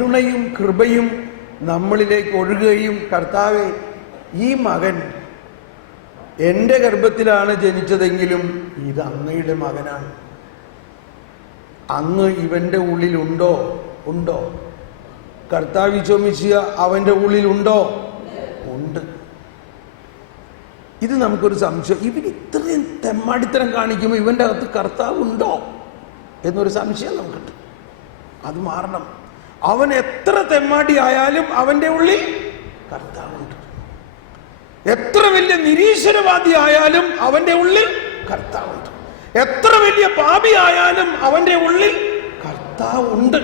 കരുണയും കൃപയും നമ്മളിലേക്ക് ഒഴുകുകയും, കർത്താവേ, ഈ മകൻ എൻ്റെ ഗർഭത്തിലാണ് ജനിച്ചതെങ്കിലും ഇത് അങ്ങയുടെ മകനാണ്, അങ്ങ് ഇവൻ്റെ ഉള്ളിലുണ്ടോ? ഉണ്ടോ? കർത്താവ് ഈശോമിശിഹ അവൻ്റെ ഉള്ളിലുണ്ടോ? ഉണ്ട്. ഇത് നമുക്കൊരു സംശയം, ഇവൻ ഇത്രയും തെമ്മാടിത്തരം കാണിക്കുമ്പോൾ ഇവൻ്റെ അകത്ത് കർത്താവ് ഉണ്ടോ എന്നൊരു സംശയം നമുക്കുണ്ട്. അത് മാറണം. അവൻ എത്ര തെമ്മാടി ആയാലും അവൻ്റെ ഉള്ളിൽ കർത്താവുണ്ട്. എത്ര വലിയ നിരീശ്വരവാദി ആയാലും അവൻ്റെ ഉള്ളിൽ കർത്താവുണ്ട്. എത്ര വലിയ പാപി ആയാലും അവൻ്റെ ഉള്ളിൽ കർത്താവുണ്ട്.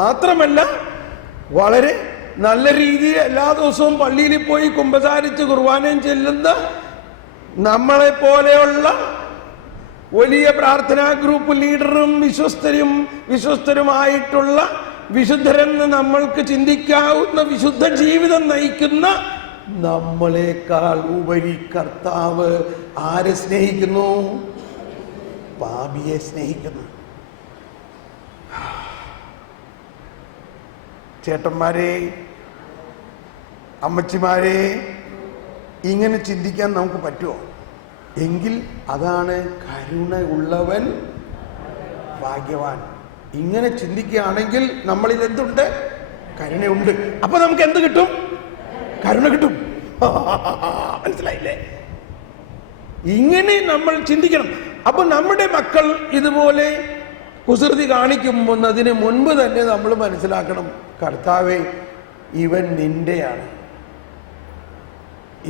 മാത്രമല്ല, വളരെ നല്ല രീതിയിൽ എല്ലാ ദിവസവും പള്ളിയിൽ പോയി കുമ്പസാരിച്ച് കുർബാനയും ചെല്ലുന്ന നമ്മളെ പോലെയുള്ള വലിയ പ്രാർത്ഥനാ ഗ്രൂപ്പ് ലീഡറും വിശ്വസ്തരുമായിട്ടുള്ള വിശുദ്ധരെന്ന് നമ്മൾക്ക് ചിന്തിക്കാവുന്ന വിശുദ്ധ ജീവിതം നയിക്കുന്ന നമ്മളെക്കാൾ ഉപരി കർത്താവ് ആരെ സ്നേഹിക്കുന്നു? പാപിയെ സ്നേഹിക്കുന്നു. ചേട്ടന്മാരെ, അമ്മച്ചിമാരെ, ഇങ്ങനെ ചിന്തിക്കാൻ നമുക്ക് പറ്റുമോ? എങ്കിൽ അതാണ് കരുണ ഉള്ളവൻ ഭാഗ്യവാൻ. ഇങ്ങനെ ചിന്തിക്കുകയാണെങ്കിൽ നമ്മളിൽ എന്തുണ്ട്? കരുണയുണ്ട്. അപ്പൊ നമുക്ക് എന്ത് കിട്ടും? കരുണ കിട്ടും. മനസ്സിലായില്ലേ? ഇങ്ങനെ നമ്മൾ ചിന്തിക്കണം. അപ്പൊ നമ്മുടെ മക്കൾ ഇതുപോലെ കുസൃതി കാണിക്കുമ്പോൾ അതിന് മുൻപ് തന്നെ നമ്മൾ മനസ്സിലാക്കണം, കർത്താവേ, ഇവൻ നിന്റെയാണ്,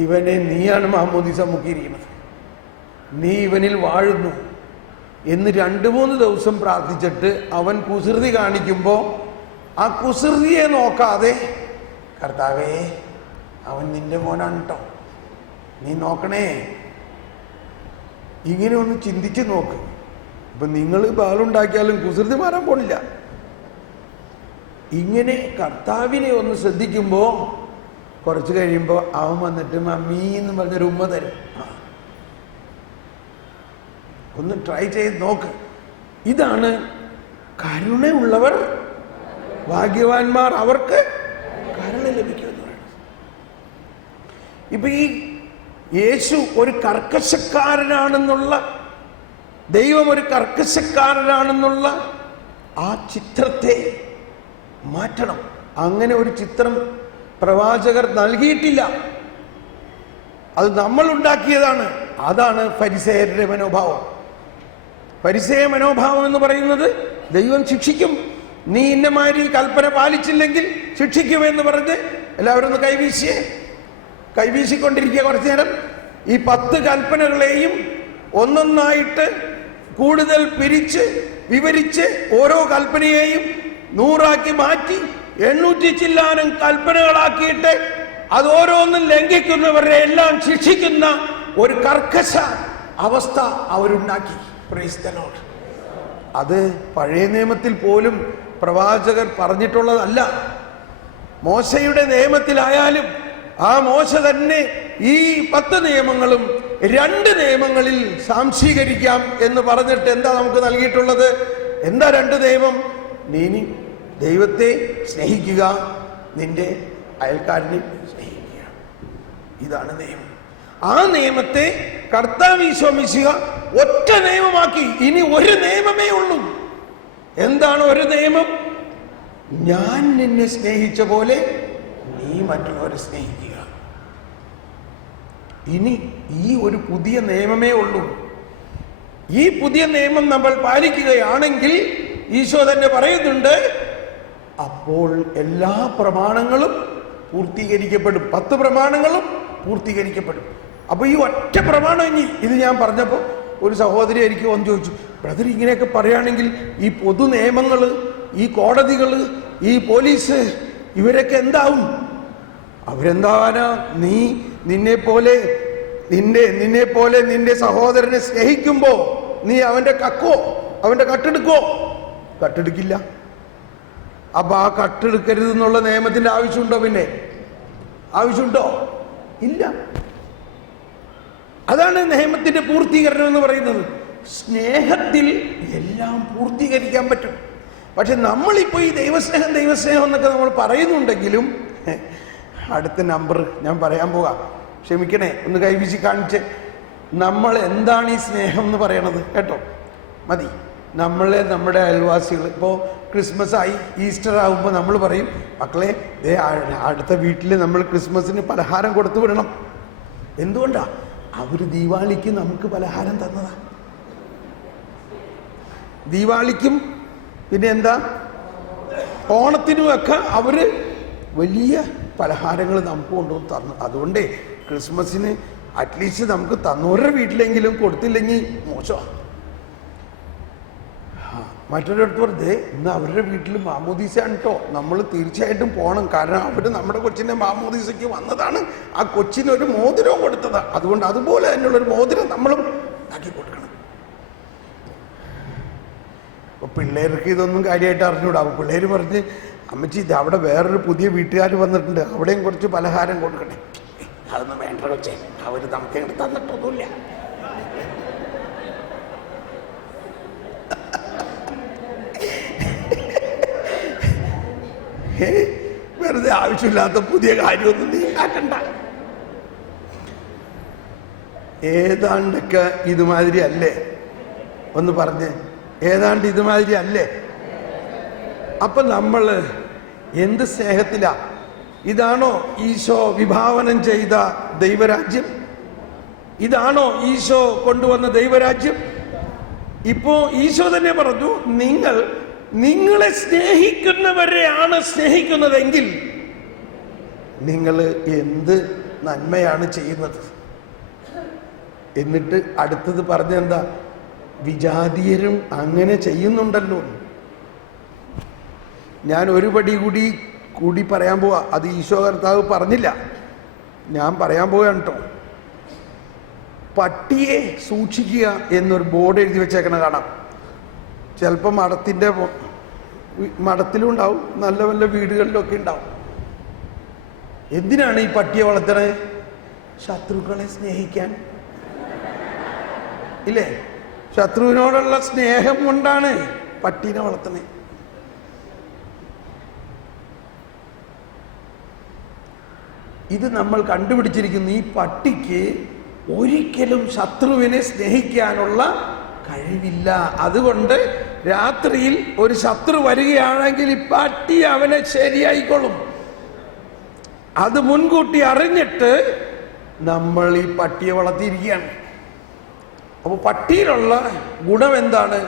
ഇവനെ നീയാണ് മാമോദീസ മുക്കിയിരിക്കുന്നത്, നീ ഇവനിൽ വാഴുന്നു എന്ന് 2-3 ദിവസം പ്രാർത്ഥിച്ചിട്ട് അവൻ കുസൃതി കാണിക്കുമ്പോൾ ആ കുസൃതിയെ നോക്കാതെ, കർത്താവേ, അവൻ നിന്റെ മോനാണ് കേട്ടോ, നീ നോക്കണേ, ഇങ്ങനെ ഒന്ന് ചിന്തിച്ച് നോക്ക്. ഇപ്പൊ നിങ്ങൾ ബാലുണ്ടാക്കിയാലും കുസൃതി മാറാൻ പോണില്ല. ഇങ്ങനെ കർത്താവിനെ ഒന്ന് ശ്രദ്ധിക്കുമ്പോ കുറച്ച് കഴിയുമ്പോ അവൻ വന്നിട്ട് മമ്മീ എന്ന് പറഞ്ഞൊരു ഉമ്മ തരും. ഒന്ന് ട്രൈ ചെയ്ത് നോക്ക്. ഇതാണ് കരുണയുള്ളവർ ഭാഗ്യവാന്മാർ, അവർക്ക് കരുണ ലഭിക്കുമെന്ന് പറയുന്നത്. ഇപ്പൊ ഈ യേശു ഒരു കർക്കശക്കാരനാണെന്നുള്ള, ദൈവം ഒരു കർക്കശക്കാരനാണെന്നുള്ള ആ ചിത്രത്തെ മാറ്റണം. അങ്ങനെ ഒരു ചിത്രം പ്രവാചകർ നൽകിയിട്ടില്ല, അത് നമ്മൾ ഉണ്ടാക്കിയതാണ്. അതാണ് ഫരിസേയരുടെ മനോഭാവം. ഫരിസേയ മനോഭാവം എന്ന് പറയുന്നത് ദൈവം ശിക്ഷിക്കും, നീ ഇന്നമാതിരി കൽപ്പന പാലിച്ചില്ലെങ്കിൽ ശിക്ഷിക്കുമെന്ന് പറഞ്ഞ് എല്ലാവരും ഒന്ന് കൈവീശിക്കൊണ്ടിരിക്കുക കുറച്ചു നേരം. ഈ 10 കൽപ്പനകളെയും ഒന്നൊന്നായിട്ട് കൂടുതൽ പിരിച്ച് വിവരിച്ച് ഓരോ കൽപ്പനയെയും 100 മാറ്റി 800 ചില്ലാനം കൽപ്പനകളാക്കിയിട്ട് അത് ഓരോന്നും ലംഘിക്കുന്നവരെ എല്ലാം ശിക്ഷിക്കുന്ന ഒരു കർക്കശ അവസ്ഥ അവരുണ്ടാക്കി. Praise the Lord. അത് പഴയ നിയമത്തിൽ പോലും പ്രവാചകർ പറഞ്ഞിട്ടുള്ളതല്ല. മോശയുടെ നിയമത്തിലായാലും ആ മോശ തന്നെ ഈ 10 നിയമങ്ങളും 2 നിയമങ്ങളിൽ സാംശീകരിക്കാം എന്ന് പറഞ്ഞിട്ട് എന്താ നമുക്ക് നൽകിയിട്ടുള്ളത്? എന്താ 2 നിയമം? നീ ദൈവത്തെ സ്നേഹിക്കുക, നിന്റെ അയൽക്കാരനെ സ്നേഹിക്കുക. ഇതാണ് നിയമം. ആ നിയമത്തെ കർത്താവ് ഈശോ മിശിഹ ഒറ്റ നിയമമാക്കി. ഇനി ഒരു നിയമമേ ഉള്ളൂ. എന്താണ് ഒരു നിയമം? ഞാൻ നിന്നെ സ്നേഹിച്ച പോലെ നീ മറ്റുള്ളവരെ സ്നേഹിക്കുക. ഇനി ഈ ഒരു പുതിയ നിയമമേ ഉള്ളൂ. ഈ പുതിയ നിയമം നമ്മൾ പാലിക്കുകയാണെങ്കിൽ ഈശോ തന്നെ പറയുന്നുണ്ട്, അപ്പോൾ എല്ലാ പ്രമാണങ്ങളും പൂർത്തീകരിക്കപ്പെടും. 10 പ്രമാണങ്ങളും പൂർത്തീകരിക്കപ്പെടും. അപ്പൊ ഈ ഒറ്റ പ്രമാണം, ഇനി ഇത് ഞാൻ പറഞ്ഞപ്പോൾ ഒരു സഹോദരി എനിക്ക് വന്ന് ചോദിച്ചു, ബ്രദർ, ഇങ്ങനെയൊക്കെ പറയുകയാണെങ്കിൽ ഈ പൊതു നിയമങ്ങൾ, ഈ കോടതികൾ, ഈ പോലീസ്, ഇവരൊക്കെ എന്താവും? അവരെന്താവാനാ? നിന്നെ പോലെ നിന്റെ സഹോദരനെ സ്നേഹിക്കുമ്പോ നീ അവന്റെ കട്ടെടുക്കോ? കട്ടെടുക്കില്ല. അപ്പൊ ആ കട്ടെടുക്കരുത് എന്നുള്ള നിയമത്തിന്റെ ആവശ്യമുണ്ടോ? പിന്നെ ആവശ്യമുണ്ടോ? ഇല്ല. അതാണ് നിയമത്തിന്റെ പൂർത്തീകരണം എന്ന് പറയുന്നത്. സ്നേഹത്തിൽ എല്ലാം പൂർത്തീകരിക്കാൻ പറ്റും. പക്ഷെ നമ്മളിപ്പോൾ ഈ ദൈവസ്നേഹം ദൈവസ്നേഹം എന്നൊക്കെ നമ്മൾ പറയുന്നുണ്ടെങ്കിലും അടുത്ത നമ്പർ ഞാൻ പറയാൻ പോകാം, ക്ഷമിക്കണേ, ഒന്ന് കൈവീശി കാണിച്ച്. നമ്മൾ എന്താണ് ഈ സ്നേഹം എന്ന് പറയണത് കേട്ടോ, മതി. നമ്മുടെ അയൽവാസികൾ ഇപ്പോൾ ക്രിസ്മസ് ആയി, ഈസ്റ്റർ ആകുമ്പോൾ നമ്മൾ പറയും, മക്കളെ അടുത്ത വീട്ടിൽ നമ്മൾ ക്രിസ്മസിന് പലഹാരം കൊടുത്തു വിടണം. എന്തുകൊണ്ടാ? അവർ ദീപാവലിക്ക് നമുക്ക് പലഹാരം തന്നതാ. ദീപാവലിക്കും പിന്നെ എന്താ ഓണത്തിനുമൊക്കെ അവര് വലിയ പലഹാരങ്ങൾ നമുക്ക് കൊണ്ടുവന്ന് തന്നു. അതുകൊണ്ട് ക്രിസ്മസിന് അറ്റ്ലീസ്റ്റ് നമുക്ക് തന്നവരുടെ വീട്ടിലെങ്കിലും കൊടുത്തില്ലെങ്കിൽ മോശമാണ്. മറ്റൊരിടത്ത് പറഞ്ഞേ, ഇന്ന് അവരുടെ വീട്ടിൽ മാമോദീസയാണ് കേട്ടോ, നമ്മൾ തീർച്ചയായിട്ടും പോകണം. കാരണം അവർ നമ്മുടെ കൊച്ചിൻ്റെ മാമോദീസയ്ക്ക് വന്നതാണ്, ആ കൊച്ചിനൊരു മോതിരവും കൊടുത്തതാണ്. അതുകൊണ്ട് അതുപോലെ തന്നെയുള്ളൊരു മോതിരം നമ്മളും ആക്കി കൊടുക്കണം. അപ്പോൾ പിള്ളേർക്ക് ഇതൊന്നും കാര്യമായിട്ട് അറിഞ്ഞൂടാ. അപ്പോൾ പിള്ളേർ പറഞ്ഞ്, അമ്മച്ചി ഇത് അവിടെ വേറൊരു പുതിയ വീട്ടുകാർ വന്നിട്ടുണ്ട്, അവിടെയും കുറച്ച് പലഹാരം കൊടുക്കണേ. അതൊന്നും വേണ്ട കൊച്ചേ, അവർ നമുക്ക് ഇങ്ങോട്ട് തന്നിട്ടൊന്നുമില്ല. വെറുതെ ആവശ്യമില്ലാത്ത പുതിയ കാര്യമൊന്നും നീ കാട്ടണ്ട. ഏതാണ്ടൊക്കെ ഇതുമാതിരി അല്ലേ? ഒന്ന് പറഞ്ഞ്, ഏതാണ്ട് ഇതുമാതിരി അല്ലേ? അപ്പൊ നമ്മൾ എന്ത് സ്നേഹത്തിലാ? ഇതാണോ ഈശോ വിഭാവനം ചെയ്ത ദൈവരാജ്യം? ഇതാണോ ഈശോ കൊണ്ടുവന്ന ദൈവരാജ്യം? ഇപ്പോ ഈശോ തന്നെ പറഞ്ഞു, നിങ്ങളെ സ്നേഹിക്കുന്നവരെയാണ് സ്നേഹിക്കുന്നതെങ്കിൽ നിങ്ങൾ എന്ത് നന്മയാണ് ചെയ്യുന്നത്? എന്നിട്ട് അടുത്തത് പറഞ്ഞെന്താ? വിജാതീയരും അങ്ങനെ ചെയ്യുന്നുണ്ടല്ലോ. ഞാൻ ഒരു പടി കൂടി പറയാൻ പോവാ. അത് ഈശോ കർത്താവ് പറഞ്ഞില്ല, ഞാൻ പറയാൻ പോവുകയാണ് കേട്ടോ. പട്ടിയെ സൂക്ഷിക്കുക എന്നൊരു ബോർഡ് എഴുതി വെച്ചേക്കണ കാണാം. ചിലപ്പോൾ മഠത്തിലും ഉണ്ടാവും, നല്ല നല്ല വീടുകളിലൊക്കെ ഉണ്ടാവും. എന്തിനാണ് ഈ പട്ടിയെ വളർത്തണേ? ശത്രുക്കളെ സ്നേഹിക്കാൻ, ഇല്ലേ? ശത്രുവിനോടുള്ള സ്നേഹം കൊണ്ടാണ് പട്ടീനെ വളർത്തണേ. ഇത് നമ്മൾ കണ്ടുപിടിച്ചിരിക്കുന്നു. ഈ പട്ടിക്ക് ഒരിക്കലും ശത്രുവിനെ സ്നേഹിക്കാനുള്ള കഴിവില്ല. അതുകൊണ്ട് രാത്രിയിൽ ഒരു ശത്രു വരികയാണെങ്കിൽ ഈ പട്ടി അവനെ ശരിയായിക്കൊള്ളും. അത് മുൻകൂട്ടി അറിഞ്ഞിട്ട് നമ്മൾ ഈ പട്ടിയെ വളർത്തിയിരിക്കുകയാണ്. അപ്പോൾ പട്ടിയിലുള്ള ഗുണം എന്താണ്?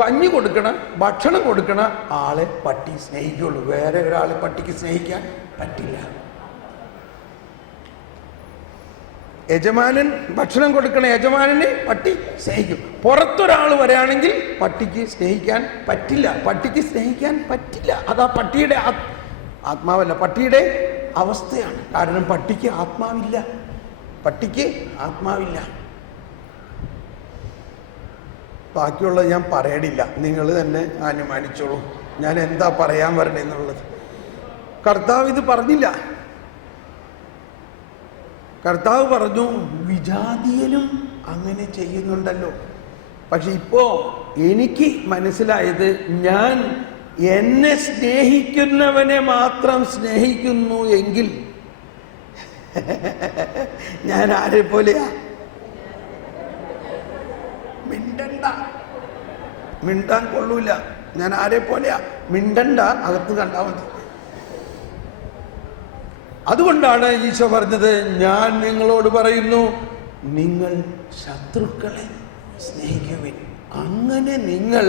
കഞ്ഞി കൊടുക്കണ, ഭക്ഷണം കൊടുക്കണ ആളെ പട്ടി സ്നേഹിക്കുള്ളൂ. വേറെ ഒരാളെ പട്ടിക്ക് സ്നേഹിക്കാൻ പറ്റില്ല. യജമാനൻ ഭക്ഷണം കൊടുക്കണ യജമാനനെ പട്ടി സ്നേഹിക്കും. പുറത്തൊരാൾ വരികയാണെങ്കിൽ പട്ടിക്ക് സ്നേഹിക്കാൻ പറ്റില്ല. പട്ടിക്ക് സ്നേഹിക്കാൻ പറ്റില്ല. അതാ പട്ടിയുടെ ആത്മാവല്ല, പട്ടിയുടെ അവസ്ഥയാണ്. കാരണം പട്ടിക്ക് ആത്മാവില്ല. പട്ടിക്ക് ആത്മാവില്ല. ബാക്കിയുള്ളത് ഞാൻ പറയണില്ല, നിങ്ങൾ തന്നെ അനുമാനിച്ചോളൂ ഞാൻ എന്താ പറയാൻ വരണെന്നുള്ളത്. കർത്താവ് ഇത് പറഞ്ഞില്ല. കർത്താവ് പറഞ്ഞു, വിജാതീയനും അങ്ങനെ ചെയ്യുന്നുണ്ടല്ലോ. പക്ഷെ ഇപ്പോ എനിക്ക് മനസ്സിലായത്, ഞാൻ എന്നെ സ്നേഹിക്കുന്നവനെ മാത്രം സ്നേഹിക്കുന്നു എങ്കിൽ ഞാൻ ആരെ പോലെയാ? മിണ്ടാൻ കൊള്ളൂല. ഞാൻ ആരെ പോലെയാ? മിണ്ടണ്ട, അകത്ത് കണ്ടാ മതി. അതുകൊണ്ടാണ് ഈശോ പറഞ്ഞത്, ഞാൻ നിങ്ങളോട് പറയുന്നു, നിങ്ങൾ ശത്രുക്കളെ സ്നേഹിക്കുവിൻ, അങ്ങനെ നിങ്ങൾ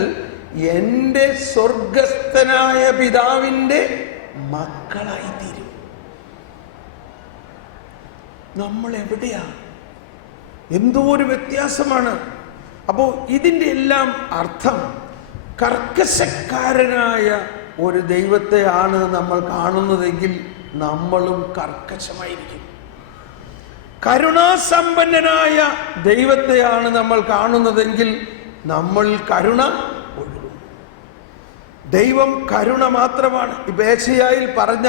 എൻ്റെ സ്വർഗസ്ഥനായ പിതാവിൻ്റെ മക്കളായി തീരും. നമ്മൾ എവിടെയാ? എന്തോ ഒരു വ്യത്യാസമാണ്. അപ്പോൾ ഇതിൻ്റെ എല്ലാം അർത്ഥം, കർക്കശക്കാരനായ ഒരു ദൈവത്തെയാണ് നമ്മൾ കാണുന്നതെങ്കിൽ നമ്മളും കർക്കശമായിരിക്കും. കരുണാസമ്പന്നനായ ദൈവത്തെയാണ് നമ്മൾ കാണുന്നതെങ്കിൽ നമ്മൾ കരുണ ഒഴുകും. ദൈവം കരുണ മാത്രമാണ്. ഇപ്പൊ ഏശയ്യായിൽ പറഞ്ഞ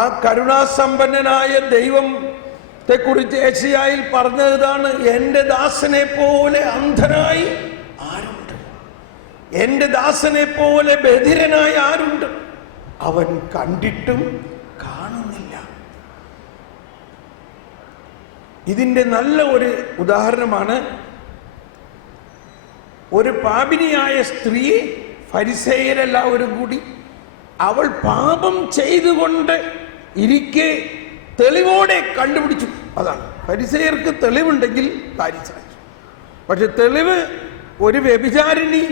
ആ കരുണാസമ്പന്നനായ ദൈവത്തെ കുറിച്ച് ഏശയ്യായിൽ പറഞ്ഞതാണ്, എൻ്റെ ദാസനെ പോലെ അന്ധനായി ആരുണ്ട്? എന്റെ ദാസനെ പോലെ ബധിരനായ ആരുണ്ട്? അവൻ കണ്ടിട്ടും കാണുന്നില്ല. ഇതിന്റെ നല്ല ഒരു ഉദാഹരണമാണ് ഒരു പാപിനിയായ സ്ത്രീ, ഫരിസേയരെല്ലാവരും കൂടി അവൾ പാപം ചെയ്തുകൊണ്ട് ഇരിക്കെ തെളിവോടെ കണ്ടുപിടിച്ചു. അതാണ് ഫരിസേയർക്ക് തെളിവുണ്ടെങ്കിൽ കാര്യം സാധിച്ചു. പക്ഷെ തെളിവ് ഒരു വ്യഭിചാരിണി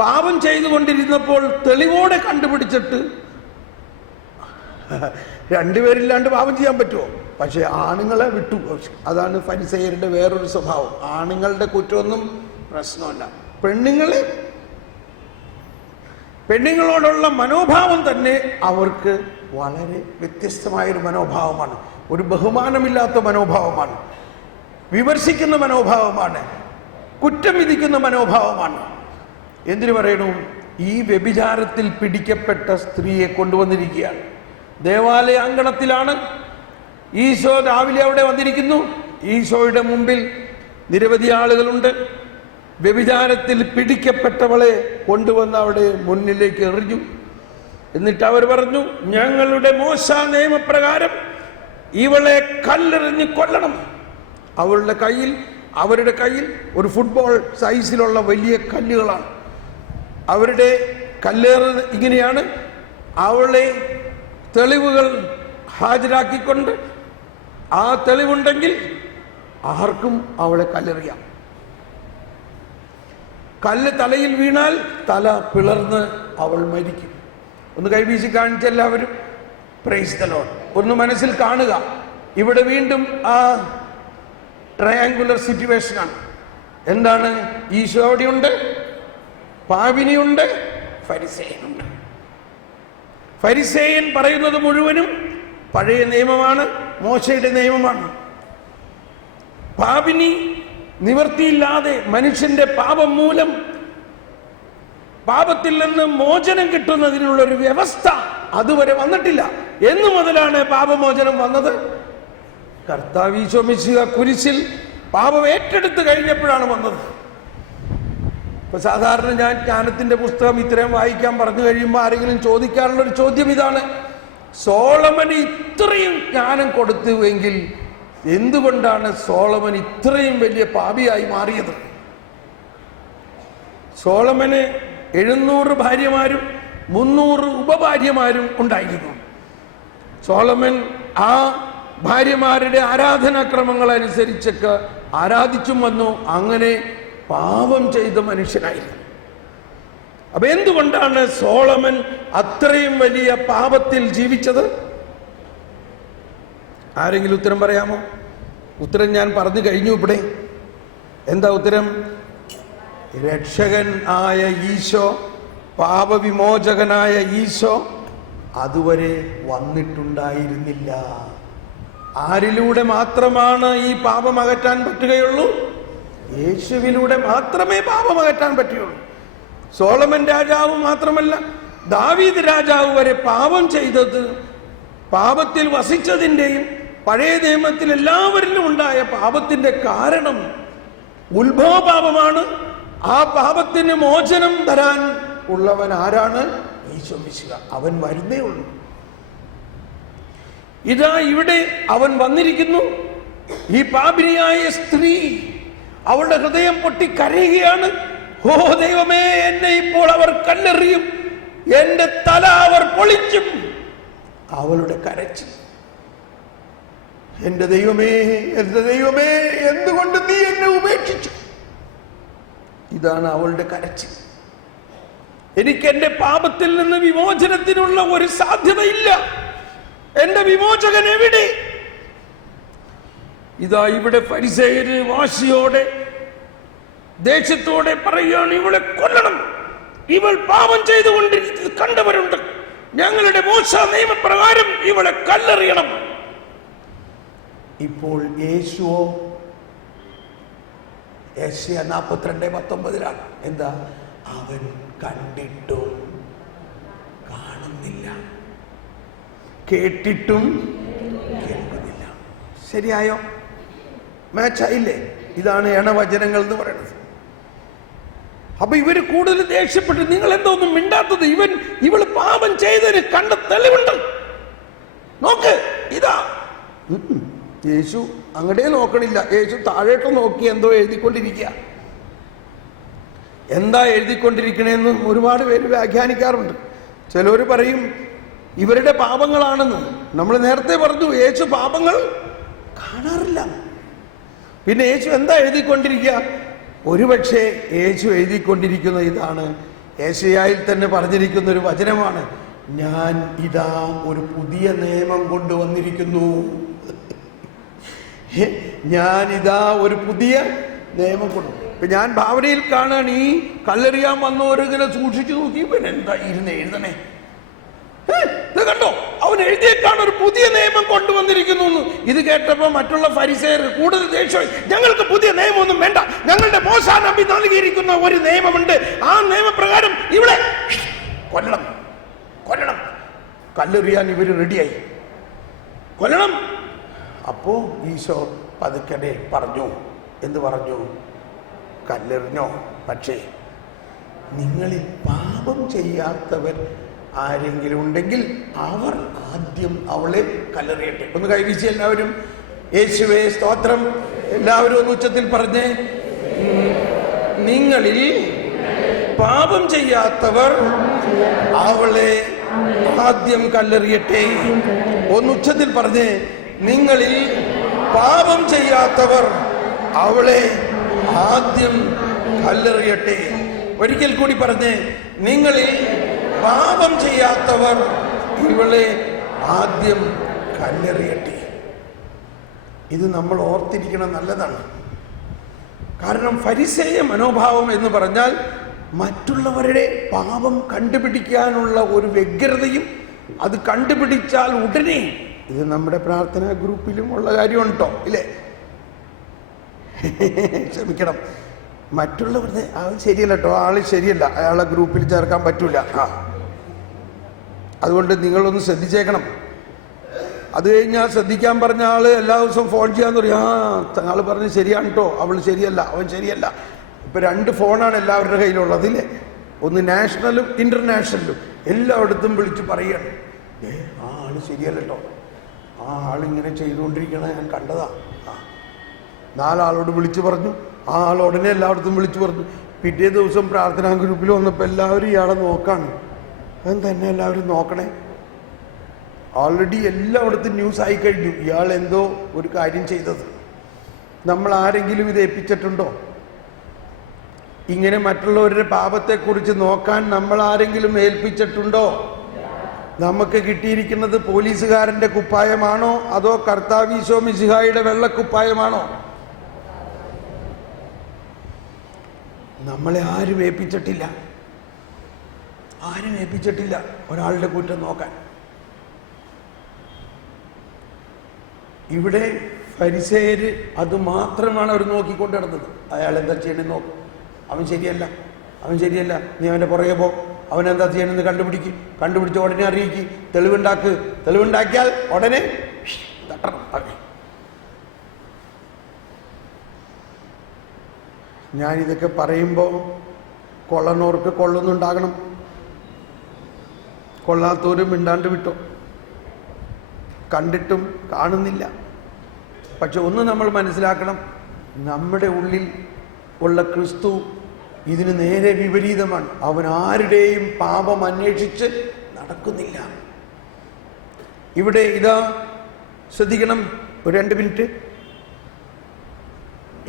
പാപം ചെയ്തുകൊണ്ടിരുന്നപ്പോൾ തെളിവോടെ കണ്ടുപിടിച്ചിട്ട് രണ്ടുപേരില്ലാണ്ട് പാപം ചെയ്യാൻ പറ്റുമോ? പക്ഷെ ആണുങ്ങളെ വിട്ടു. അതാണ് ഫരിസേയരുടെ വേറൊരു സ്വഭാവം. ആണുങ്ങളുടെ കുറ്റമൊന്നും പ്രശ്നമല്ല, പെണ്ണുങ്ങളോടുള്ള മനോഭാവം തന്നെ അവർക്ക് വളരെ വ്യത്യസ്തമായൊരു മനോഭാവമാണ്. ഒരു ബഹുമാനമില്ലാത്ത മനോഭാവമാണ്, വിമർശിക്കുന്ന മനോഭാവമാണ്, കുറ്റം വിധിക്കുന്ന മനോഭാവമാണ്. എന്തിനു പറയണു? ഈ വ്യഭിചാരത്തിൽ പിടിക്കപ്പെട്ട സ്ത്രീയെ കൊണ്ടുവന്നിരിക്കുകയാണ്. ദേവാലയ അങ്കണത്തിലാണ്. ഈശോ രാവിലെ അവിടെ വന്നിരിക്കുന്നു. ഈശോയുടെ മുമ്പിൽ നിരവധി ആളുകളുണ്ട്. വ്യഭിചാരത്തിൽ പിടിക്കപ്പെട്ടവളെ കൊണ്ടുവന്ന് അവിടെ മുന്നിലേക്ക് എറിഞ്ഞു. എന്നിട്ട് അവർ പറഞ്ഞു, ഞങ്ങളുടെ മോശെ നിയമപ്രകാരം ഇവളെ കല്ലെറിഞ്ഞ് കൊല്ലണം. അവരുടെ കയ്യിൽ ഒരു ഫുട്ബോൾ സൈസിലുള്ള വലിയ കല്ലുകളാണ്. അവരുടെ കല്ലേറ് ഇങ്ങനെയാണ്: അവളെ തെളിവുകൾ ഹാജരാക്കിക്കൊണ്ട് ആ തെളിവുണ്ടെങ്കിൽ ആർക്കും അവളെ കല്ലെറിയാം. കല്ല് തലയിൽ വീണാൽ തല പിളർന്ന് അവൾ മരിക്കും. ഒന്ന് കൈവീശി കാണിച്ചെല്ലാവരും പ്രൈസ് ദി ലോർഡ്. ഒന്ന് മനസ്സിൽ കാണുക. ഇവിടെ വീണ്ടും ആ ട്രയാങ്കുലർ സിറ്റുവേഷനാണ്. എന്താണ്? ഈശോ അവിടെയുണ്ട്, പാപിനിയുണ്ട്, ഫരിസേയനുണ്ട്. ഫരിസേയൻ പറയുന്നത് മുഴുവനും പഴയ നിയമമാണ്, മോശയുടെ നിയമമാണ്. പാപിനി നിവൃത്തിയില്ലാതെ മനുഷ്യന്റെ പാപം മൂലം പാപത്തിൽ നിന്ന് മോചനം കിട്ടുന്നതിനുള്ളൊരു വ്യവസ്ഥ അതുവരെ വന്നിട്ടില്ല. എന്നു മുതലാണ് പാപമോചനം വന്നത്? കർത്താവ് ഈശോ മിശിഹ കുരിശിൽ പാപം ഏറ്റെടുത്ത് കഴിഞ്ഞപ്പോഴാണ് വന്നത്. ഇപ്പൊ സാധാരണ ഞാൻ ജ്ഞാനത്തിന്റെ പുസ്തകം ഇത്രയും വായിക്കാൻ പറഞ്ഞു കഴിയുമ്പോൾ ആരെങ്കിലും ചോദിക്കാറുള്ളൊരു ചോദ്യം ഇതാണ്: സോളമന് ഇത്രയും ജ്ഞാനം കൊടുത്തുവെങ്കിൽ എന്തുകൊണ്ടാണ് സോളമൻ ഇത്രയും വലിയ പാപിയായി മാറിയത്? സോളമന് 700 ഭാര്യമാരും 300 ഉപഭാര്യമാരും ഉണ്ടായിരുന്നു. സോളമൻ ആ ഭാര്യമാരുടെ ആരാധനാക്രമങ്ങൾ അനുസരിച്ചൊക്കെ ആരാധിച്ചും വന്നു. അങ്ങനെ പാപം ചെയ്ത മനുഷ്യനായിരുന്നു. അപ്പൊ എന്തുകൊണ്ടാണ് സോളമൻ അത്രയും വലിയ പാപത്തിൽ ജീവിച്ചത്? ആരെങ്കിലും ഉത്തരം പറയാമോ? ഉത്തരം ഞാൻ പറഞ്ഞു കഴിഞ്ഞു. ഇവിടെ എന്താ ഉത്തരം? രക്ഷകൻ ആയ ഈശോ, പാപവിമോചകനായ ഈശോ അതുവരെ വന്നിട്ടുണ്ടായിരുന്നില്ല. ആരിലൂടെ മാത്രമാണ് ഈ പാപം അകറ്റാൻ പറ്റുകയുള്ളൂ? യേശുവിലൂടെ മാത്രമേ പാപം അകറ്റാൻ പറ്റുകയുള്ളൂ. സോളമൻ രാജാവ് മാത്രമല്ല, ദാവീദ് രാജാവ് വരെ പാപം ചെയ്തത്, പാപത്തിൽ വസിച്ചതിൻ്റെയും പഴയ നിയമത്തിൽ എല്ലാവരിലും ഉണ്ടായ പാപത്തിന്റെ കാരണം ഉത്ഭവപാപമാണ്. ആ പാപത്തിന് മോചനം തരാൻ ഉള്ളവൻ ആരാണ്? ഈശോ മിശിഹ. അവൻ വരുന്നേ ഉള്ളൂ. ഇതാ ഇവിടെ അവൻ വന്നിരിക്കുന്നു. ഈ പാപിനിയായ സ്ത്രീ അവളുടെ ഹൃദയം പൊട്ടി കരയുകയാണ്. ഓ ദൈവമേ, എന്നെ ഇപ്പോൾ അവർ കല്ലെറിയും, എന്റെ തല അവർ പൊളിക്കും. അവളുടെ കരച്ചിൽ, എന്റെ ദൈവമേ, എന്റെ ദൈവമേ, എന്തുകൊണ്ട് നീ എന്നെ ഉപേക്ഷിച്ചു? ഇതാണ് അവളുടെ കരച്ചിൽ. എനിക്ക് എന്റെ പാപത്തിൽ നിന്ന് വിമോചനത്തിനുള്ള ഒരു സാധ്യതയില്ല. എന്റെ വിമോചകൻ എവിടെ? ഇതാ ഇവിടെ ഫരിസേയര് വാശിയോടെ, ദേഷ്യത്തോടെ പറയുകയാണ്, ഇവളെ കൊല്ലണം, ഇവൾ പാപം ചെയ്തുകൊണ്ട് കണ്ടവരുണ്ട്, ഞങ്ങളുടെ മോശെ നിയമപ്രകാരം ഇവളെ കല്ലെറിയണം. ഇപ്പോൾ യേശുവോ യെശയ്യാ 42:19 എന്താ? അവൻ കണ്ടിട്ടും കാണുന്നില്ല, കേട്ടിട്ടും കേൾക്കുന്നില്ല. ശരിയായോ? മാച്ചായില്ലേ? ഇതാണ് എണവചനങ്ങൾ എന്ന് പറയുന്നത്. അപ്പൊ ഇവര് കൂടുതൽ ദേഷ്യപ്പെട്ടു, നിങ്ങൾ എന്തോ ഒന്നും മിണ്ടാത്തത്, ഇവള് പാപം ചെയ്തതിന് കണ്ട തെളിവുണ്ട്, നോക്ക് ഇതാ. യേശു അങ്ങടെ നോക്കണില്ല, യേശു താഴേട്ട് നോക്കി എന്തോ എഴുതിക്കൊണ്ടിരിക്കുക. എന്താ എഴുതിക്കൊണ്ടിരിക്കണേന്ന് ഒരുപാട് പേര് വ്യാഖ്യാനിക്കാറുണ്ട്. ചിലർ പറയും ഇവരുടെ പാപങ്ങളാണെന്ന്. നമ്മൾ നേരത്തെ പറഞ്ഞു യേശു പാപങ്ങൾ കാണാറില്ല. പിന്നെ യേശു എന്താ എഴുതിക്കൊണ്ടിരിക്കുക? ഒരുപക്ഷെ യേശു എഴുതിക്കൊണ്ടിരിക്കുന്ന ഇതാണ്, യേശയ്യായിൽ തന്നെ പറഞ്ഞിരിക്കുന്ന ഒരു വചനമാണ്, ഞാൻ ഇതാ ഒരു പുതിയ നിയമം കൊണ്ടുവന്നിരിക്കുന്നു. ഞാൻ ഇതാ ഒരു പുതിയ നിയമം കൊണ്ടു. ഇപ്പൊ ഞാൻ ഭാവനയിൽ കാണാൻ ഈ കല്ലെറിയാൻ വന്നവരിങ്ങനെ സൂക്ഷിച്ചു നോക്കി, പിന്നെ എന്താ എഴുതണേ, ഇത് കണ്ടോ, അവൻ എഴുതിയേക്കാണ് ഒരു പുതിയ നിയമം കൊണ്ടുവന്നിരിക്കുന്നു. ഇത് കേട്ടപ്പോ മറ്റുള്ള ഫരിസേയർ കൂടുതൽ ദേഷ്യം, ഞങ്ങൾക്ക് പുതിയ നിയമമൊന്നും വേണ്ട, ഞങ്ങളുടെ മോശ നബി നൽകിയിരിക്കുന്ന ഒരു നിയമമുണ്ട്, ആ നിയമപ്രകാരം ഇവിടെ കൊല്ലണം. കല്ലെറിയാൻ ഇവര് റെഡിയായി, കൊല്ലണം. അപ്പോ ഈശോ പതുക്കനെ പറഞ്ഞു, എന്ത് പറഞ്ഞു? കല്ലെറിഞ്ഞോ, പക്ഷേ നിങ്ങളിൽ പാപം ചെയ്യാത്തവർ ആരെങ്കിലും ഉണ്ടെങ്കിൽ അവർ ആദ്യം അവളെ കല്ലെറിയട്ടെ. ഒന്ന് കൈവീശി എല്ലാവരും. യേശുവേ സ്തോത്രം. എല്ലാവരും ഒന്ന് ഉച്ചത്തിൽ പറഞ്ഞേ, നിങ്ങളിൽ പാപം ചെയ്യാത്തവർ അവളെ ആദ്യം കല്ലെറിയട്ടെ. ഒന്ന് ഉച്ചത്തിൽ പറഞ്ഞേ, നിങ്ങളിൽ പാപം ചെയ്യാത്തവർ അവളെ ആദ്യം കല്ലെറിയട്ടെ. ഒരിക്കൽ കൂടി പറഞ്ഞേ, നിങ്ങളിൽ പാപം ചെയ്യാത്തവർ ഇവളെ ആദ്യം കല്ലെറിയട്ടെ. ഇത് നമ്മൾ ഓർത്തിരിക്കണം, നല്ലതാണ്. കാരണം ഫരിസേയ മനോഭാവം എന്ന് പറഞ്ഞാൽ മറ്റുള്ളവരുടെ പാപം കണ്ടുപിടിക്കാനുള്ള ഒരു വ്യഗ്രതയും, അത് കണ്ടുപിടിച്ചാൽ ഉടനെ, ഇത് നമ്മുടെ പ്രാർത്ഥനാ ഗ്രൂപ്പിലും ഉള്ള കാര്യമാണ് കേട്ടോ, ഇല്ലേ? ക്ഷമിക്കണം, മറ്റുള്ളവരുടെ ആൾ ശരിയല്ല കേട്ടോ, ആള് ശരിയല്ല, അയാളെ ഗ്രൂപ്പിൽ ചേർക്കാൻ പറ്റൂല. അതുകൊണ്ട് നിങ്ങളൊന്ന് ശ്രദ്ധിച്ചേക്കണം. അത് കഴിഞ്ഞാൽ ശ്രദ്ധിക്കാൻ പറഞ്ഞ ആള് എല്ലാ ദിവസവും ഫോൺ ചെയ്യാന്ന് പറയും, ആള് പറഞ്ഞ് ശരിയാണ് കേട്ടോ, അവൾ ശരിയല്ല, അവൻ ശരിയല്ല. ഇപ്പൊ 2 ഫോണാണ് എല്ലാവരുടെ കയ്യിലുള്ളത്, ഇല്ലേ? ഒന്ന് നാഷണലും ഇന്റർനാഷണലും. എല്ലായിടത്തും വിളിച്ച് പറയാണ്, ആ ആള് ശരിയല്ല കേട്ടോ, ആ ആളിങ്ങനെ ചെയ്തുകൊണ്ടിരിക്കണ ഞാൻ കണ്ടതാ. 4 ആളോട് വിളിച്ചു പറഞ്ഞു, ആ ആൾ ഉടനെ എല്ലായിടത്തും വിളിച്ചു പറഞ്ഞു. പിറ്റേ ദിവസം പ്രാർത്ഥനാ ഗ്രൂപ്പിൽ വന്നപ്പോൾ എല്ലാവരും ഇയാളെ നോക്കാണ്. തന്നെ എല്ലാവരും നോക്കണേ, ഓൾറെഡി എല്ലായിടത്തും ന്യൂസ് ആയി കഴിഞ്ഞു ഇയാൾ എന്തോ ഒരു കാര്യം ചെയ്തത്. നമ്മൾ ആരെങ്കിലും ഇത് ഏൽപ്പിച്ചിട്ടുണ്ടോ? ഇങ്ങനെ മറ്റുള്ളവരുടെ പാപത്തെക്കുറിച്ച് നോക്കാൻ നമ്മൾ ആരെങ്കിലും ഏൽപ്പിച്ചിട്ടുണ്ടോ? നമുക്ക് കിട്ടിയിരിക്കുന്നത് പോലീസുകാരന്റെ കുപ്പായമാണോ അതോ കർത്താവ് ഈശോ മിശിഹായുടെ വെള്ളക്കുപ്പായമാണോ? നമ്മളെ ആരും ഏൽപ്പിച്ചിട്ടില്ല, ഒരാളുടെ കുറ്റം നോക്കാൻ. ഇവിടെ ഫരിസേയര് അത് മാത്രമാണ് അവർ നോക്കിക്കൊണ്ട് നടന്നത്. അയാൾ എന്താ ചെയ്യണമെന്ന് നോക്കും, അവൻ ശരിയല്ല, നീ അവൻ്റെ പുറകെ പോ, അവൻ എന്താ ചെയ്യണമെന്ന് കണ്ടുപിടിച്ച് ഉടനെ അറിയിക്ക്, തെളിവുണ്ടാക്കിയാൽ ഉടനെ തട്ടണം. ഞാനിതൊക്കെ പറയുമ്പോൾ കൊള്ളണവർക്ക് കൊള്ളുന്നുണ്ടാകണം, കൊള്ളാത്തവരും മിണ്ടാണ്ട് വിട്ടോ, കണ്ടിട്ടും കാണുന്നില്ല. പക്ഷെ ഒന്ന് നമ്മൾ മനസ്സിലാക്കണം, നമ്മുടെ ഉള്ളിൽ ഉള്ള ക്രിസ്തു ഇതിന് നേരെ വിപരീതമാണ്. അവൻ ആരുടെയും പാപം അന്വേഷിച്ച് നടക്കുന്നില്ല. ഇവിടെ ഇതാ ശ്രദ്ധിക്കണം, ഒരു 2 മിനിറ്റ്.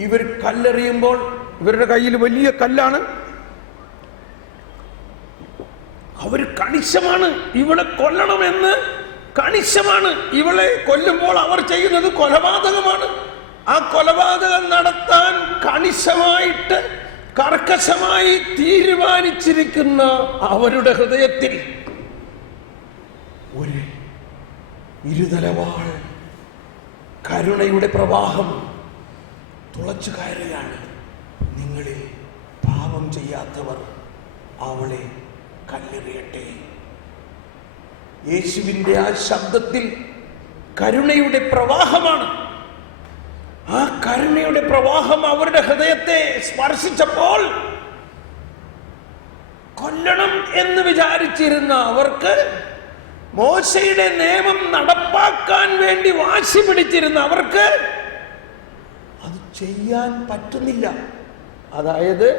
ഇവർ കല്ലെറിയുമ്പോൾ ഇവരുടെ കയ്യിൽ വലിയ കല്ലാണ്, അവർ കണിശമാണ്, ഇവളെ കൊല്ലണമെന്ന് കണിശമാണ്. ഇവളെ കൊല്ലുമ്പോൾ അവർ ചെയ്യുന്നത് കൊലപാതകമാണ്. ആ കൊലപാതകം നടത്താൻ കണിശമായിട്ട് കർക്കശമായി തീരുമാനിച്ചിരിക്കുന്ന അവരുടെ ഹൃദയത്തിൽ ഒരു ഇരുതലവാൾ കരുണയുടെ പ്രവാഹം തുളച്ചു കയറുകയാണ്. നിങ്ങളിൽ പാപം ചെയ്യാത്തവർ അവളെ കല്ലെറിയട്ടെ. യേശുവിൻ്റെ ആ ശബ്ദത്തിൽ കരുണയുടെ പ്രവാഹമാണ്. ആ കരുണയുടെ പ്രവാഹം അവരുടെ ഹൃദയത്തെ സ്പർശിച്ചപ്പോൾ കൊല്ലണം എന്ന് വിചാരിച്ചിരുന്ന അവർക്ക്, മോശയുടെ നിയമം നടപ്പാക്കാൻ വേണ്ടി വാശി പിടിച്ചിരുന്ന അവർക്ക് അത് ചെയ്യാൻ പറ്റുന്നില്ല. അതായത്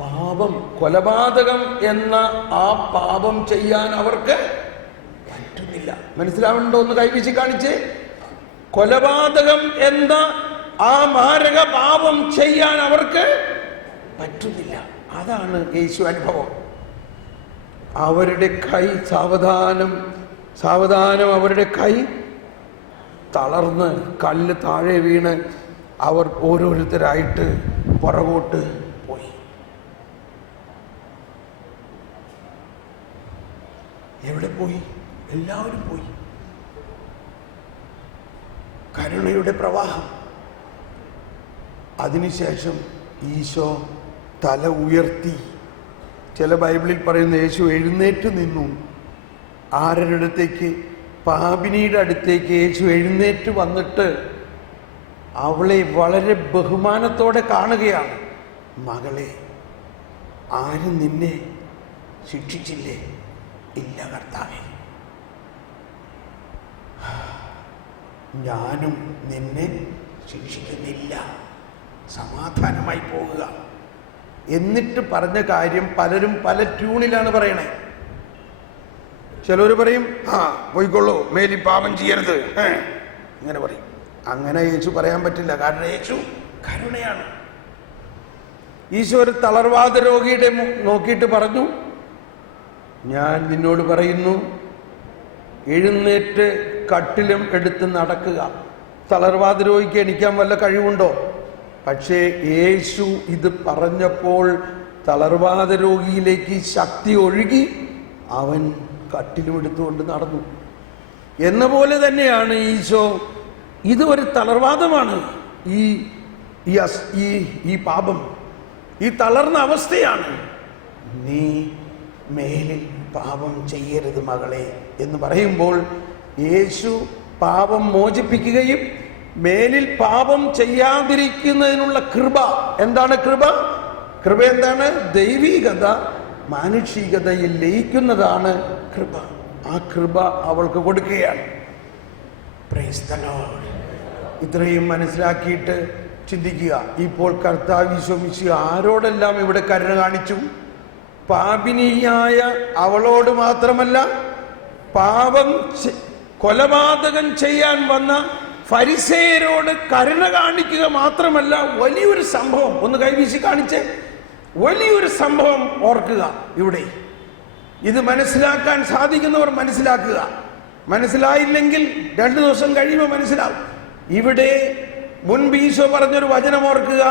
പാപം, കൊലപാതകം എന്ന ആ പാപം ചെയ്യാൻ അവർക്ക് പറ്റുന്നില്ല. മനസ്സിലാവുന്നുണ്ടോ? ഒന്ന് കൈവീശി കാണിച്ച്. കൊലപാതകം എന്ന ആ മാരക പാപം ചെയ്യാൻ അവർക്ക് പറ്റുന്നില്ല. അതാണ് യേശു അനുഭവം. അവരുടെ കൈ സാവധാനം അവരുടെ കൈ തളർന്ന് കല്ല് താഴെ വീണ് അവർ ഓരോരുത്തരായിട്ട് പുറകോട്ട് പോയി. എവിടെ പോയി? എല്ലാവരും പോയി. കരുണയുടെ പ്രവാഹം. അതിനുശേഷം ഈശോ തല ഉയർത്തി. ചില ബൈബിളിൽ പറയുന്ന യേശു എഴുന്നേറ്റ് നിന്നു. ആരുടെ അടുത്തേക്ക്? പാപിനിയുടെ അടുത്തേക്ക് യേശു എഴുന്നേറ്റ് വന്നിട്ട് അവളെ വളരെ ബഹുമാനത്തോടെ കാണുകയാണ്. മകളെ, ആരും നിന്നെ ശിക്ഷിച്ചില്ലേ? ഇല്ല കർത്താവേ, ഞാനും നിന്നെ ശിക്ഷിക്കുന്നില്ല, സമാധാനമായി പോകുക. എന്നിട്ട് പറഞ്ഞ കാര്യം പലരും പല ട്യൂണിലാണ് പറയണേ. ചിലർ പറയും, പോയിക്കൊള്ളൂ, മേലി പാപം ചെയ്യരുത്, ഇങ്ങനെ പറയും. അങ്ങനെ യേശു പറയാൻ പറ്റില്ല. കാരണം യേശു കരുണയാണ്. ഈശോ ഒരു തളർവാദ രോഗിയുടെ നോക്കിയിട്ട് പറഞ്ഞു, ഞാൻ നിന്നോട് പറയുന്നു, എഴുന്നേറ്റ് കട്ടിലും എടുത്ത് നടക്കുക. തളർവാദ രോഗിക്ക് എണീക്കാൻ വല്ല കഴിവുണ്ടോ? പക്ഷേ യേശു ഇത് പറഞ്ഞപ്പോൾ തളർവാദ രോഗിയിലേക്ക് ശക്തി ഒഴുകി അവൻ കട്ടിലും എടുത്തുകൊണ്ട് നടന്നു. എന്ന പോലെ തന്നെയാണ് ഈശോ, ഇത് ഒരു തളർവാദമാണ്. ഈ പാപം, ഈ തളർന്ന അവസ്ഥയാണ്. നീ മേലിൽ പാപം ചെയ്യരുത് മകളെ എന്ന് പറയുമ്പോൾ യേശു പാപം മോചിപ്പിക്കുകയും മേലിൽ പാപം ചെയ്യാതിരിക്കുന്നതിനുള്ള കൃപ. എന്താണ് കൃപ? കൃപ എന്താണ്? ദൈവീകത മാനുഷികതയിൽ ലയിക്കുന്നതാണ് കൃപ. ആ കൃപ അവൾക്ക് കൊടുക്കുകയാണ്. Praise the Lord. ഇത്രയും മനസ്സിലാക്കിയിട്ട് ചിന്തിക്കുക. ഇപ്പോൾ കർത്താവ് ഈശോ ആരോടെല്ലാം ഇവിടെ കരുണ കാണിച്ചു? പാപിനിയായ അവളോട് മാത്രമല്ല, കൊലപാതകം ചെയ്യാൻ വന്ന ഫരിസേയരോട് കരുണ കാണിക്കുക മാത്രമല്ല, വലിയൊരു സംഭവം ഒന്ന് കൈവീശി കാണിച്ച്. വലിയൊരു സംഭവം ഓർക്കുക ഇവിടെ. ഇത് മനസ്സിലാക്കാൻ സാധിക്കുന്നവർ മനസ്സിലാക്കുക. മനസ്സിലായില്ലെങ്കിൽ 2 ദിവസം കഴിയുമ്പോൾ മനസ്സിലാവും. ഇവിടെ മുൻപ് ഈശോ പറഞ്ഞൊരു വചനം ഓർക്കുക.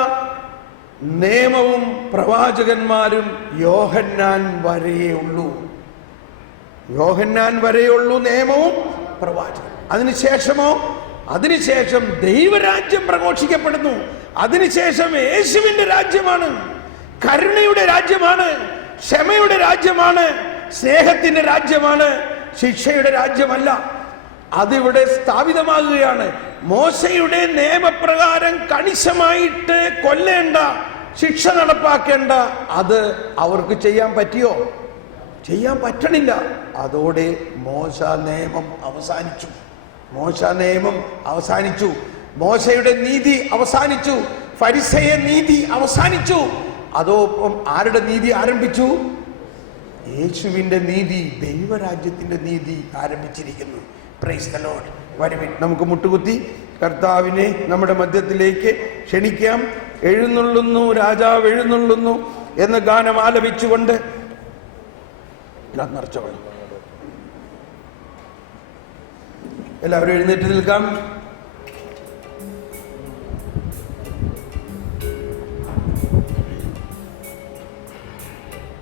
നിയമവും പ്രവാചകന്മാരും യോഹന്നാൻ വരെയുള്ളൂ. യോഹന്നാൻ വരെയുള്ളൂ നിയമവും പ്രവാചകൻ. അതിനുശേഷം ദൈവരാജ്യം പ്രഘോഷിക്കപ്പെടുന്നു. അതിനുശേഷം യേശുവിന്റെ രാജ്യമാണ്, കരുണയുടെ രാജ്യമാണ്, ക്ഷമയുടെ രാജ്യമാണ്, സ്നേഹത്തിന്റെ രാജ്യമാണ്, ശിക്ഷയുടെ രാജ്യമല്ല. അതിവിടെ സ്ഥാപിതമാകുകയാണ്. മോശയുടെ നിയമപ്രകാരം കണിശമായിട്ട് കൊല്ലേണ്ട, ശിക്ഷ നടപ്പാക്കേണ്ട അത് അവർക്ക് ചെയ്യാൻ പറ്റിയോ? ചെയ്യാൻ പറ്റണില്ല. അതോടെ മോശ നിയമം അവസാനിച്ചു. മോശയുടെ നീതി അവസാനിച്ചു. ഫരിസേയ നീതി അവസാനിച്ചു. അതോടൊപ്പം ആരുടെ നീതി ആരംഭിച്ചു? യേശുവിന്റെ നീതി, ദൈവരാജ്യത്തിന്റെ നീതി ആരംഭിച്ചിരിക്കുന്നു. Praise the Lord. വരുവിൻ, നമുക്ക് മുട്ടുകുത്തി കർത്താവിനെ നമ്മുടെ മധ്യത്തിലേക്ക് ക്ഷണിക്കാം. എഴുന്നള്ളുന്നു, രാജാവ് എഴുന്നള്ളുന്നു എന്ന ഗാനം ആലപിച്ചുകൊണ്ട് നിറച്ചോളൂ. എല്ലാവരും എഴുന്നേറ്റ് നിൽക്കാം.